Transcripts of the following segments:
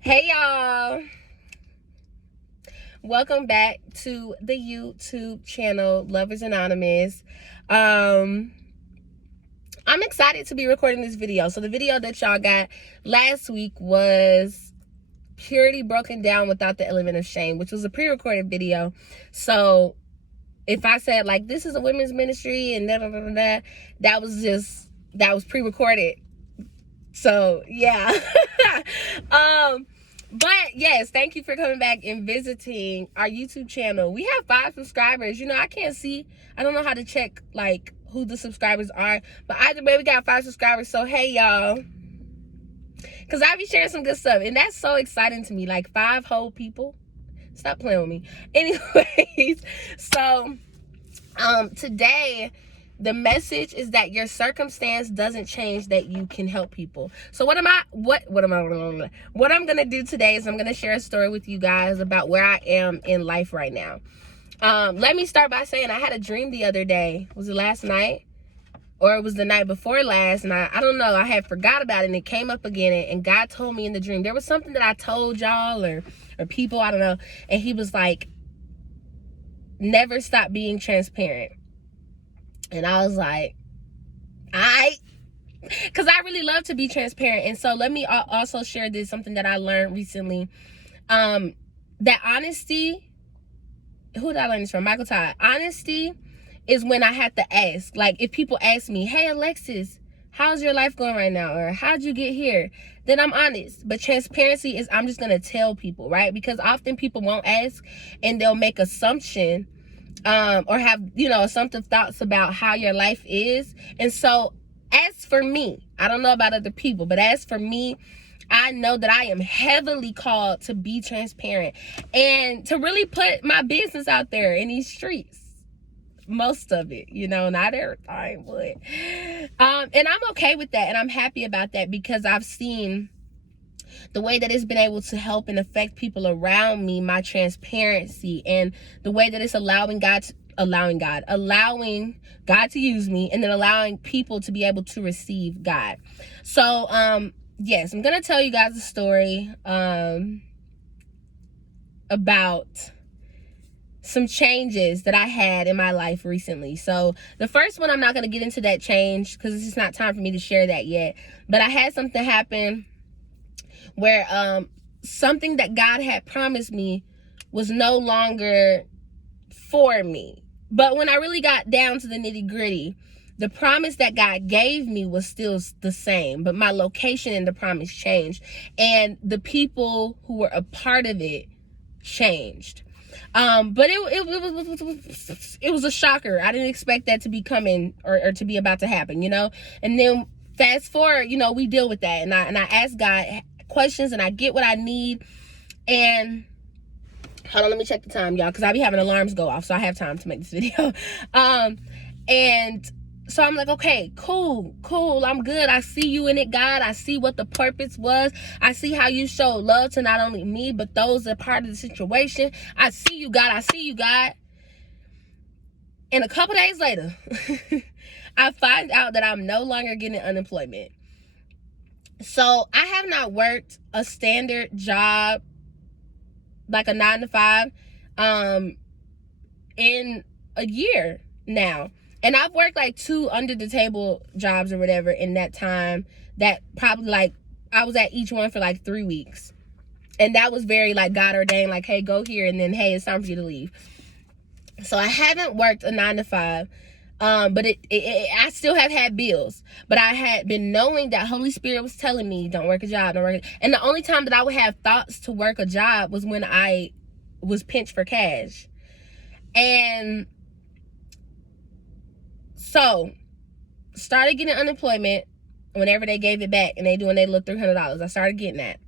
Hey y'all, welcome back to the YouTube channel Lovers Anonymous. I'm excited to be recording this video. So the video that y'all got last week was purity broken down without the element of shame, which was a pre-recorded video. So if I said like this is a women's ministry and that was pre-recorded. So yeah. But yes, thank you for coming back and visiting our YouTube channel. We have 5 subscribers. I can't see, I don't know how to check like who the subscribers are, but either way we got 5 subscribers. So hey y'all, because I be sharing some good stuff and that's so exciting to me. Like 5 whole people. Stop playing with me. Anyways, so today the message is that your circumstance doesn't change that you can help people. So what I'm gonna do today is I'm gonna share a story with you guys about where I am in life right now. Let me start by saying I had a dream the other day. Was it last night? Or it was the night before last, and I don't know, I had forgot about it and it came up again, and God told me in the dream. There was something that I told y'all or people, I don't know, and he was like, never stop being transparent. And I was like, because I really love to be transparent. And so let me also share this, something that I learned recently. That honesty, who did I learn this from? Michael Todd. Honesty is when I have to ask. Like if people ask me, hey Alexis, how's your life going right now? Or how'd you get here? Then I'm honest. But transparency is I'm just going to tell people, right? Because often people won't ask and they'll make assumption or have, assumptive thoughts about how your life is. And so as for me, I don't know about other people, but as for me, I know that I am heavily called to be transparent and to really put my business out there in these streets. Most of it, not everything, but and I'm okay with that, and I'm happy about that because I've seen the way that it's been able to help and affect people around me, my transparency, and the way that it's allowing God to use me, and then allowing people to be able to receive God. So yes, I'm gonna tell you guys a story about some changes that I had in my life recently. So the first one, I'm not going to get into that change because it's just not time for me to share that yet. But I had something happen where something that God had promised me was no longer for me. But when I really got down to the nitty-gritty, the promise that God gave me was still the same, but my location in the promise changed, and the people who were a part of it changed. But it was a shocker. I didn't expect that to be coming or to be about to happen, and then fast forward, we deal with that, and I ask God questions and I get what I need. And hold on, let me check the time, y'all, because I be having alarms go off, so I have time to make this video. And so I'm like, okay, cool, I'm good. I see you in it, God. I see what the purpose was. I see how you showed love to not only me, but those that are part of the situation. I see you, God. And a couple days later, I find out that I'm no longer getting unemployment. So I have not worked a standard job, like a 9-to-5, in a year now. And I've worked like 2 under the table jobs or whatever in that time, that probably like I was at each one for like 3 weeks. And that was very like God ordained, like, hey, go here, and then hey, it's time for you to leave. So I haven't worked a 9-to-5. But I still have had bills, but I had been knowing that Holy Spirit was telling me, don't work a job, and the only time that I would have thoughts to work a job was when I was pinched for cash. And so started getting unemployment whenever they gave it back, and they doing their little $300. I started getting that.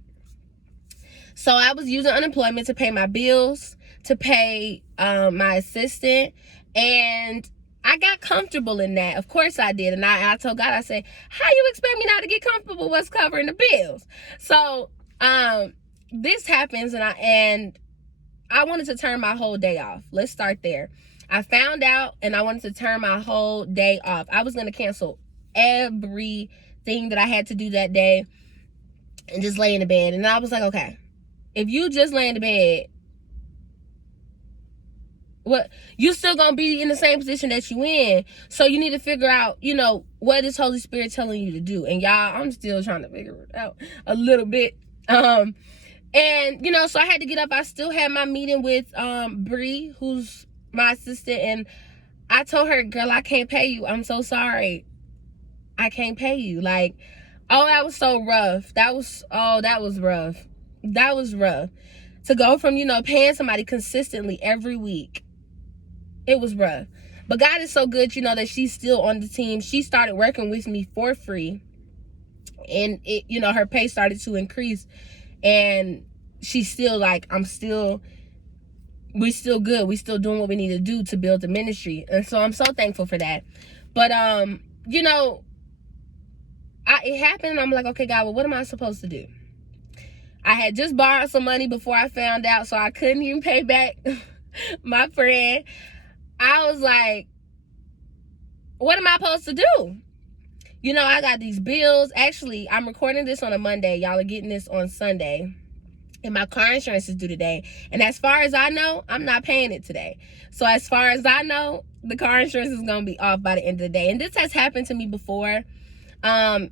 So I was using unemployment to pay my bills, to pay my assistant, and I got comfortable in that. Of course I did. And I told God, I said, how you expect me not to get comfortable what's covering the bills? So this happens, and I wanted to turn my whole day off. Let's start there. I found out and I wanted to turn my whole day off. I was going to cancel everything that I had to do that day. and just lay in the bed. And I was like, okay, if you just lay in the bed, what, you still gonna be in the same position that you in. So you need to figure out, what is Holy Spirit telling you to do. And y'all, I'm still trying to figure it out a little bit. And so I had to get up. I still had my meeting with Bree, who's my assistant, and I told her, girl, I can't pay you. I'm so sorry. I can't pay you. Like, oh, that was so rough. That was rough. That was rough. To go from, paying somebody consistently every week. It was rough. But God is so good, that she's still on the team. She started working with me for free. And it, her pay started to increase. And she's still like, we still good. We still doing what we need to do to build the ministry. And so I'm so thankful for that. But, it happened. And I'm like, okay, God, well, what am I supposed to do? I had just borrowed some money before I found out, so I couldn't even pay back my friend. I was like, what am I supposed to do? I got these bills. Actually, I'm recording this on a Monday. Y'all are getting this on Sunday. And my car insurance is due today. And as far as I know, I'm not paying it today. So as far as I know, the car insurance is going to be off by the end of the day. And this has happened to me before. I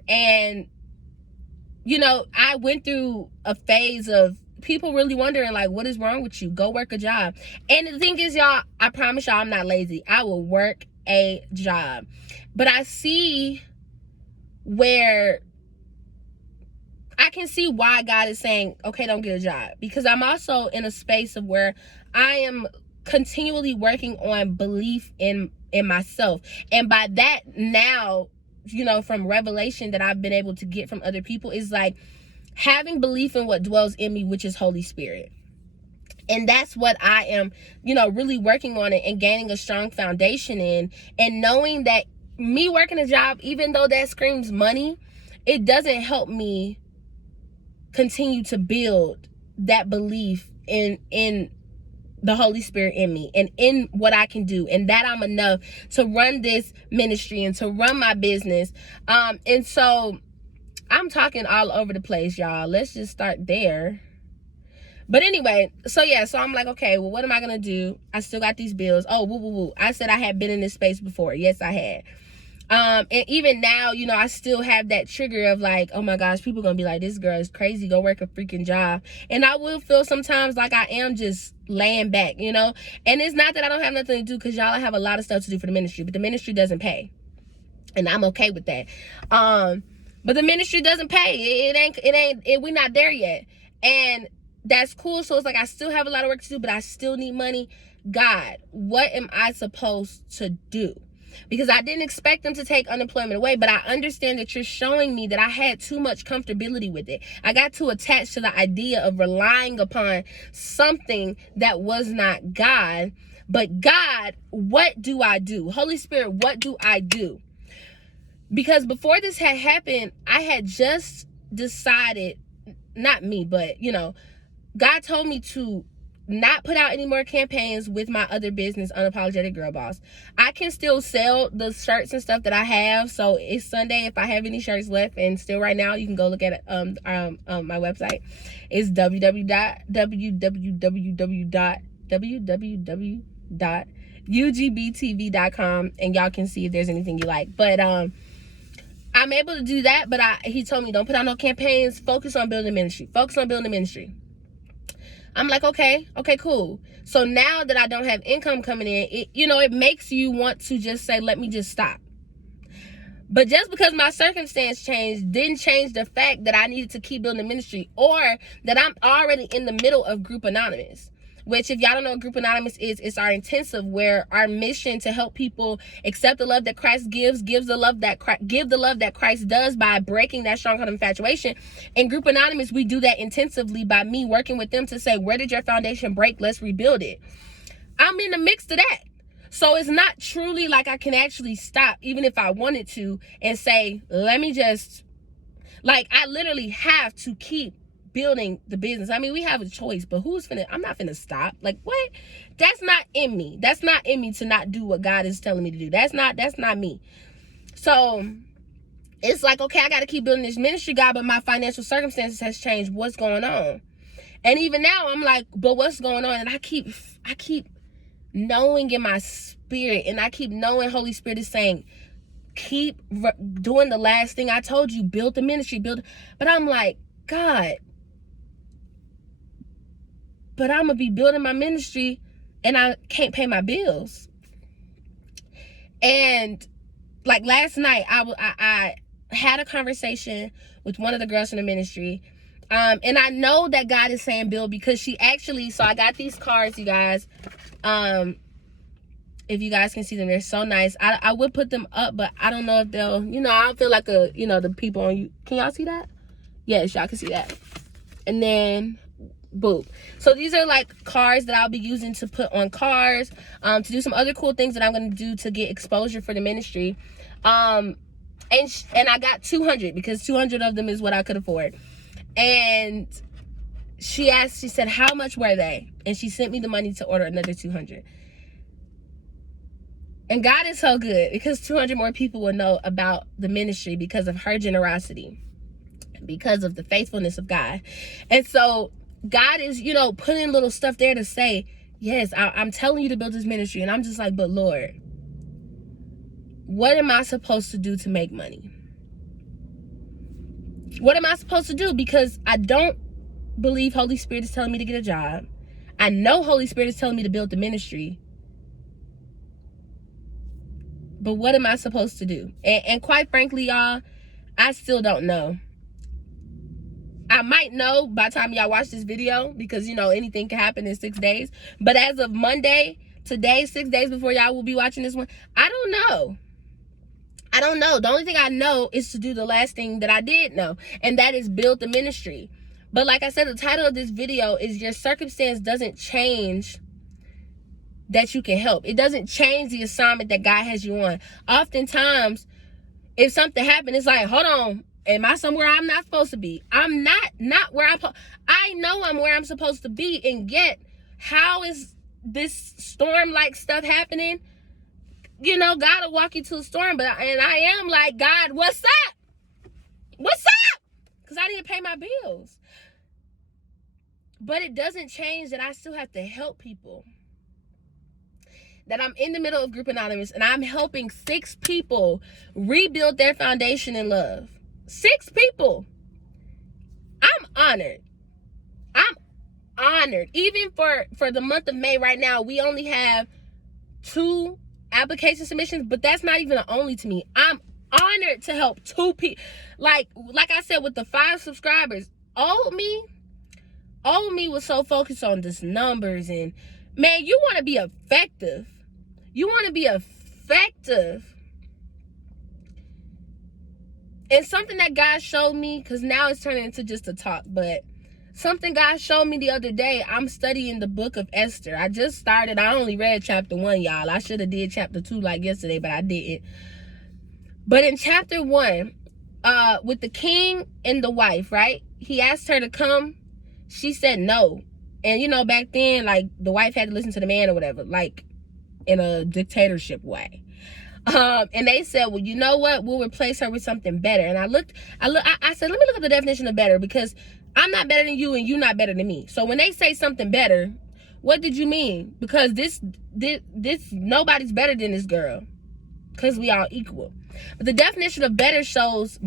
went through a phase of people really wondering, like, what is wrong with you? Go work a job. And the thing is, y'all, I promise y'all I'm not lazy. I will work a job. But I see where I can see why God is saying, okay, don't get a job. Because I'm also in a space of where I am continually working on belief in myself. And by that now, from revelation that I've been able to get from other people, is like having belief in what dwells in me, which is Holy Spirit. And that's what I am, really working on it and gaining a strong foundation in, and knowing that me working a job, even though that screams money, it doesn't help me continue to build that belief in the Holy Spirit in me and in what I can do, and that I'm enough to run this ministry and to run my business. And so I'm talking all over the place, y'all. Let's just start there. But anyway, so I'm like, okay, well, what am I gonna do? I still got these bills. Oh, woo. I said I had been in this space before. Yes, I had. And even now, I still have that trigger of like, oh my gosh, people gonna be like, this girl is crazy, go work a freaking job. And I will feel sometimes like I am just laying back, and it's not that I don't have nothing to do, because y'all, I have a lot of stuff to do for the ministry, but the ministry doesn't pay, and I'm okay with that. But the ministry doesn't pay. We're not there yet, and that's cool. So it's like I still have a lot of work to do, but I still need money. God, what am I supposed to do? Because I didn't expect them to take unemployment away, but I understand that you're showing me that I had too much comfortability with it. I got too attached to the idea of relying upon something that was not God. But God, what do I do? Holy Spirit, what do I do? Because before this had happened, I had just decided, not me, but, God told me to not put out any more campaigns with my other business, Unapologetic Girl Boss. I can still sell the shirts and stuff that I have. So it's Sunday. If I have any shirts left, and still right now, you can go look at my website. It's www.ugbtv.com, and y'all can see if there's anything you like. But I'm able to do that. But he told me, don't put out no campaigns. Focus on building ministry. I'm like, okay, cool. So now that I don't have income coming in, it makes you want to just say, let me just stop. But just because my circumstance changed didn't change the fact that I needed to keep building the ministry, or that I'm already in the middle of Group Anonymous. Which, if y'all don't know what Group Anonymous is, it's our intensive, where our mission to help people accept the love that Christ gives the love that Christ does by breaking that stronghold of infatuation. In Group Anonymous, we do that intensively by me working with them to say, where did your foundation break? Let's rebuild it. I'm in the mix of that. So it's not truly like I can actually stop, even if I wanted to, and say, let me just, like, I literally have to keep building the business. I mean, we have a choice, but I'm not finna stop. Like, what? That's not in me. That's not in me to not do what God is telling me to do. That's not me. So it's like, okay, I got to keep building this ministry, God, but my financial circumstances has changed. What's going on? And even now I'm like, but what's going on? And I keep knowing in my spirit, and I keep knowing Holy Spirit is saying, keep doing the last thing I told you, build the ministry, but I'm like, God, but I'm gonna be building my ministry and I can't pay my bills. And like last night, I had a conversation with one of the girls in the ministry, and I know that God is saying build, because she actually, so I got these cards, you guys. If you guys can see them, they're so nice. I would put them up, but I don't know if they'll, I don't feel like the people on you. Can y'all see that? Yes, y'all can see that. And then, boom. So these are like cards that I'll be using to put on cars, to do some other cool things that I'm going to do to get exposure for the ministry. And I got 200 because 200 of them is what I could afford. And she said, how much were they? And she sent me the money to order another 200. And God is so good, because 200 more people will know about the ministry because of her generosity, because of the faithfulness of God. And so God is, putting little stuff there to say, yes, I'm telling you to build this ministry. And I'm just like, but Lord, what am I supposed to do to make money? What am I supposed to do? Because I don't believe Holy Spirit is telling me to get a job. I know Holy Spirit is telling me to build the ministry. But what am I supposed to do? And quite frankly, y'all, I still don't know. I might know by the time y'all watch this video, because, anything can happen in 6 days. But as of Monday, today, 6 days before y'all will be watching this one, I don't know. I don't know. The only thing I know is to do the last thing that I did know, and that is build the ministry. But like I said, the title of this video is Your Circumstance Doesn't Change that You Can Help. It doesn't change the assignment that God has you on. Oftentimes, if something happened, it's like, hold on, am I somewhere I'm not supposed to be? I'm not where I know I'm where I'm supposed to be, and yet, how is this storm-like stuff happening? God will walk you to a storm, and I am like, God, what's up? What's up? Because I didn't pay my bills. But it doesn't change that I still have to help people. That I'm in the middle of Group Anonymous, and I'm helping 6 people rebuild their foundation in love. 6 people. I'm honored. I'm honored. Even for the month of May right now, we only have 2 application submissions, but that's not even an only to me. I'm honored to help 2 people. Like I said, with the 5 subscribers, old me was so focused on just numbers, and man, you want to be effective. You want to be effective. And something that God showed me, because now it's turning into just a talk, but something God showed me the other day, I'm studying the book of Esther. I just started. I only read chapter 1, y'all. I should have did chapter 2 like yesterday, but I didn't. But in chapter 1, with the king and the wife, right? He asked her to come. She said no. And, back then, like, the wife had to listen to the man or whatever, like, in a dictatorship way. And they said, well, you know what? We'll replace her with something better. And I said, let me look at the definition of better, because I'm not better than you and you're not better than me. So when they say something better, what did you mean? Because this nobody's better than this girl, because we all equal. But the definition of better shows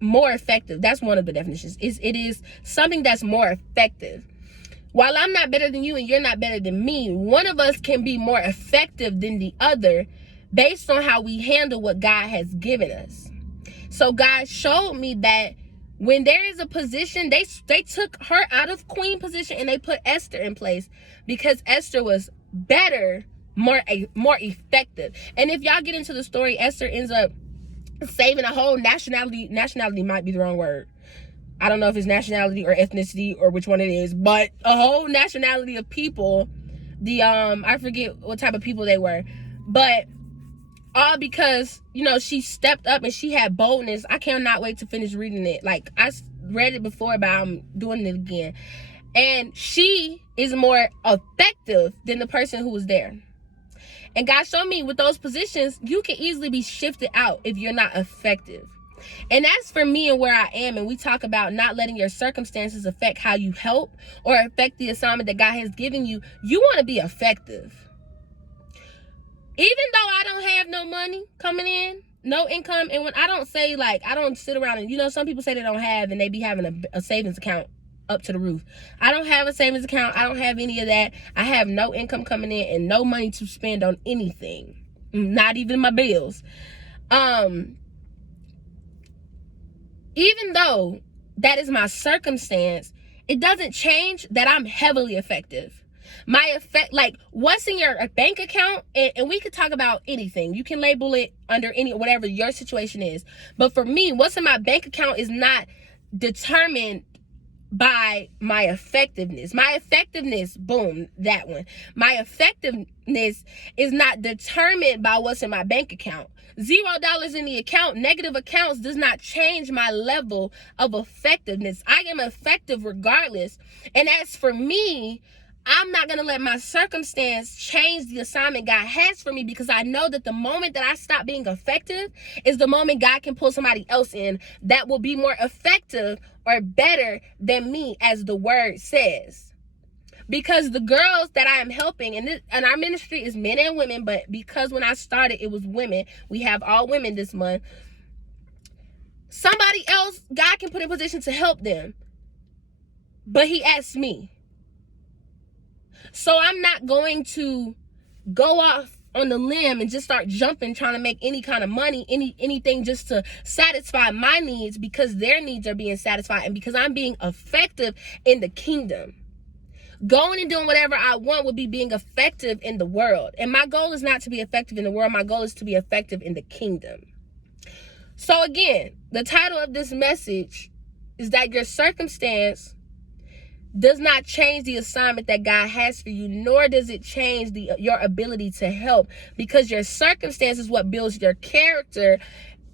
more effective. That's one of the definitions. It is something that's more effective. While I'm not better than you and you're not better than me, one of us can be more effective than the other based on how we handle what God has given us. So God showed me that when there is a position, they took her out of queen position and they put Esther in place, because Esther was better, more effective. And if y'all get into the story, Esther ends up saving a whole nationality. Nationality might be the wrong word. I don't know if it's nationality or ethnicity or which one it is, but a whole nationality of people. I forget what type of people they were, but all because, she stepped up and she had boldness. I cannot wait to finish reading it. Like, I read it before, but I'm doing it again. And she is more effective than the person who was there. And God showed me with those positions, you can easily be shifted out if you're not effective. And that's for me and where I am. And we talk about not letting your circumstances affect how you help or affect the assignment that God has given you. You want to be effective. Even though I don't have no money coming in, no income, and when I don't say, like, I don't sit around and, you know, some people say they don't have and they be having a savings account up to the roof. I don't have a savings account. I don't have any of that. I have no income coming in and no money to spend on anything, not even my bills. Even though that is my circumstance, it doesn't change that I'm heavily effective. My effect, like, what's in your bank account, and we could talk about anything. You can label it under whatever your situation is. But for me, what's in my bank account is not determined by my effectiveness. My effectiveness, boom, that one. My effectiveness is not determined by what's in my bank account. $0 in the account, negative accounts does not change my level of effectiveness. I am effective regardless. And as for me, I'm not going to let my circumstance change the assignment God has for me, because I know that the moment that I stop being effective is the moment God can pull somebody else in that will be more effective or better than me, as the word says. Because the girls that I am helping, and our ministry is men and women, but because when I started it was women, we have all women this month. Somebody else, God can put in position to help them, but he asked me. So I'm not going to go off on the limb and just start jumping, trying to make any kind of money, anything just to satisfy my needs, because their needs are being satisfied and because I'm being effective in the kingdom. Going and doing whatever I want would be being effective in the world. And my goal is not to be effective in the world. My goal is to be effective in the kingdom. So again, the title of this message is that your circumstance does not change the assignment that God has for you, nor does it change your ability to help, because your circumstance is what builds your character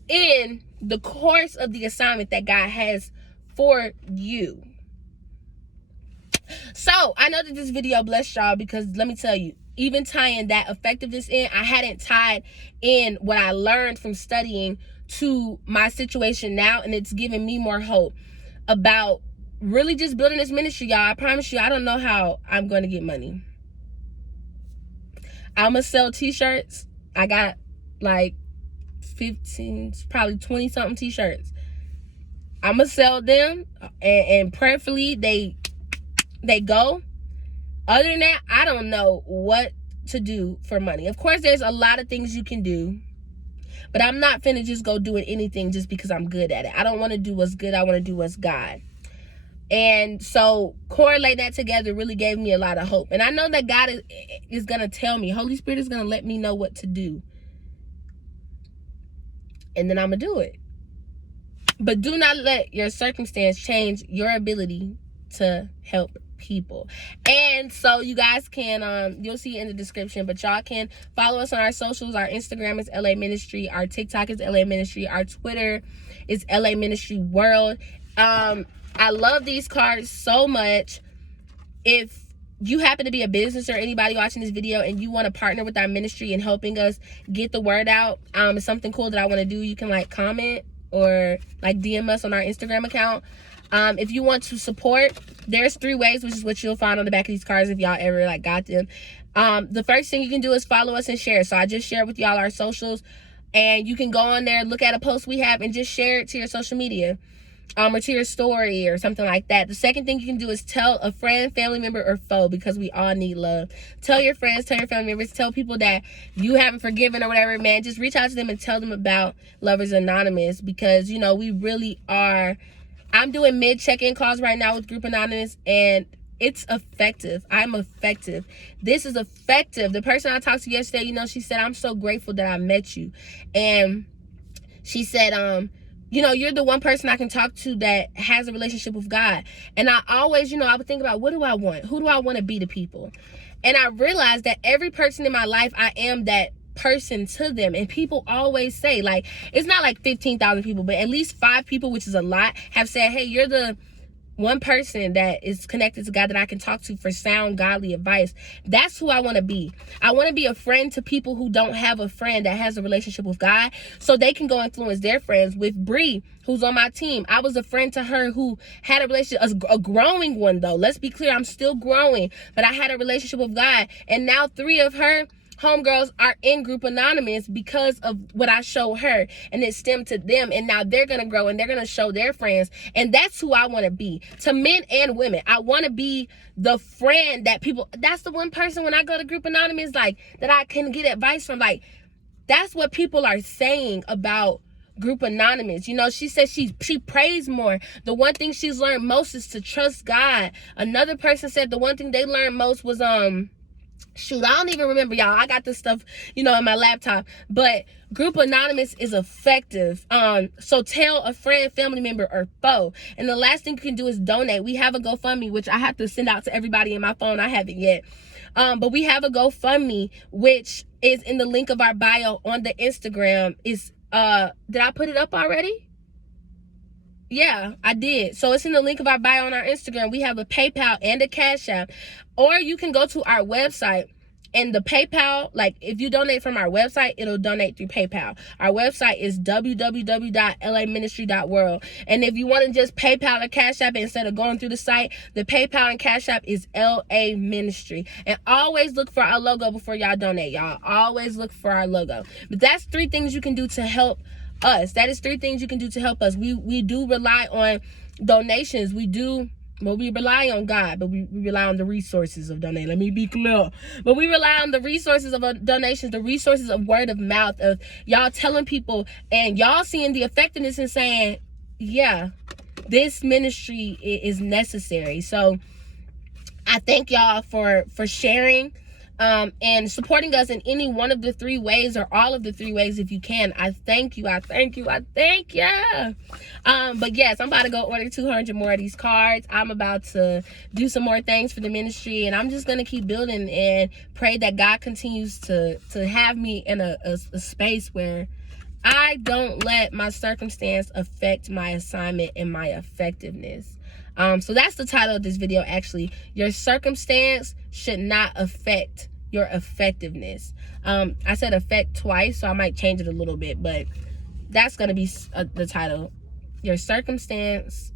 in the course of the assignment that God has for you. So I know that this video blessed y'all, because let me tell you, even tying that effectiveness in, I hadn't tied in what I learned from studying to my situation now, and it's giving me more hope about really just building this ministry, y'all. I promise you, I don't know how I'm going to get money. I'm going to sell t-shirts. I got like 15, probably 20 something t-shirts. I'm going to sell them, and prayerfully they go. Other than that, I don't know what to do for money. Of course, there's a lot of things you can do, but I'm not finna just go doing anything just because I'm good at it. I don't want to do what's good. I want to do what's God. And so correlate that together really gave me a lot of hope. And I know that God is going to tell me, Holy Spirit is going to let me know what to do. And then I'm going to do it. But do not let your circumstance change your ability to help people. And so you guys can, you'll see it in the description, but y'all can follow us on our socials. Our Instagram is LA Ministry. Our TikTok is LA Ministry. Our Twitter is LA Ministry World. I love these cards so much. If you happen to be a business or anybody watching this video and you want to partner with our ministry in helping us get the word out, it's something cool that I want to do, you can like comment or like DM us on our Instagram account. If you want to support, there's 3 ways, which is what you'll find on the back of these cards if y'all ever like got them. The first thing you can do is follow us and share. So I just shared with y'all our socials, and you can go on there, look at a post we have, and just share it to your social media. Or to your story or something like that. The second thing you can do is tell a friend, family member, or foe, because we all need love. Tell your friends, tell your family members, tell people that you haven't forgiven or whatever, man. Just reach out to them and tell them about Lovers Anonymous, because, you know, we really are. I'm doing mid check-in calls right now with Group Anonymous, and it's effective. I'm effective. This is effective. The person I talked to yesterday, you know, she said, I'm so grateful that I met you. And she said, you know, you're the one person I can talk to that has a relationship with God. And I always, you know, I would think about, what do I want? Who do I want to be to people? And I realized that every person in my life, I am that person to them. And people always say, like, it's not like 15,000 people, but at least 5 people, which is a lot, have said, hey, you're the one person that is connected to God that I can talk to for sound godly advice. That's who I want to be. I want to be a friend to people who don't have a friend that has a relationship with God, so they can go influence their friends. With Bree, who's on my team, I was a friend to her who had a relationship, a growing one though. Let's be clear, I'm still growing, but I had a relationship with God, and now 3 of her homegirls are in Group Anonymous because of what I showed her, and it stemmed to them, and now they're gonna grow and they're gonna show their friends. And that's who I want to be to men and women. I want to be the friend that people, that's the one person when I go to Group Anonymous, like, that I can get advice from. Like, that's what people are saying about Group Anonymous. You know, she says she prays more. The one thing she's learned most is to trust God. Another person said the one thing they learned most was shoot, I don't even remember, y'all. I got this stuff, you know, in my laptop. But Group Anonymous is effective. So tell a friend, family member, or foe. And the last thing you can do is donate. We have a GoFundMe, which I have to send out to everybody in my phone. I haven't yet. But we have a GoFundMe, which is in the link of our bio on the Instagram. Is did I put it up already? Yeah, I did. So it's in the link of our bio on our Instagram. We have a PayPal and a Cash App. Or you can go to our website, and the PayPal, like, if you donate from our website, it'll donate through PayPal. Our website is www.laministry.world. And if you want to just PayPal or Cash App instead of going through the site, the PayPal and Cash App is LA Ministry. And always look for our logo before y'all donate, y'all. Always look for our logo. But that's 3 things you can do to help us. That is 3 things you can do to help us. We do rely on donations. We rely on God, but we rely on the resources of donation. Let me be clear. But we rely on the resources of donations, the resources of word of mouth, of y'all telling people, and y'all seeing the effectiveness and saying, yeah, this ministry is necessary. So I thank y'all for sharing and supporting us in any one of the 3 ways, or all of the 3 ways if you can. I thank you. I thank you. I thank you. But yes, I'm about to go order 200 more of these cards. I'm about to do some more things for the ministry, and I'm just going to keep building and pray that God continues to have me in a space where I don't let my circumstance affect my assignment and my effectiveness. So that's the title of this video, actually. Your circumstance should not affect your effectiveness. I said affect twice, so I might change it a little bit, but that's going to be the title. Your circumstance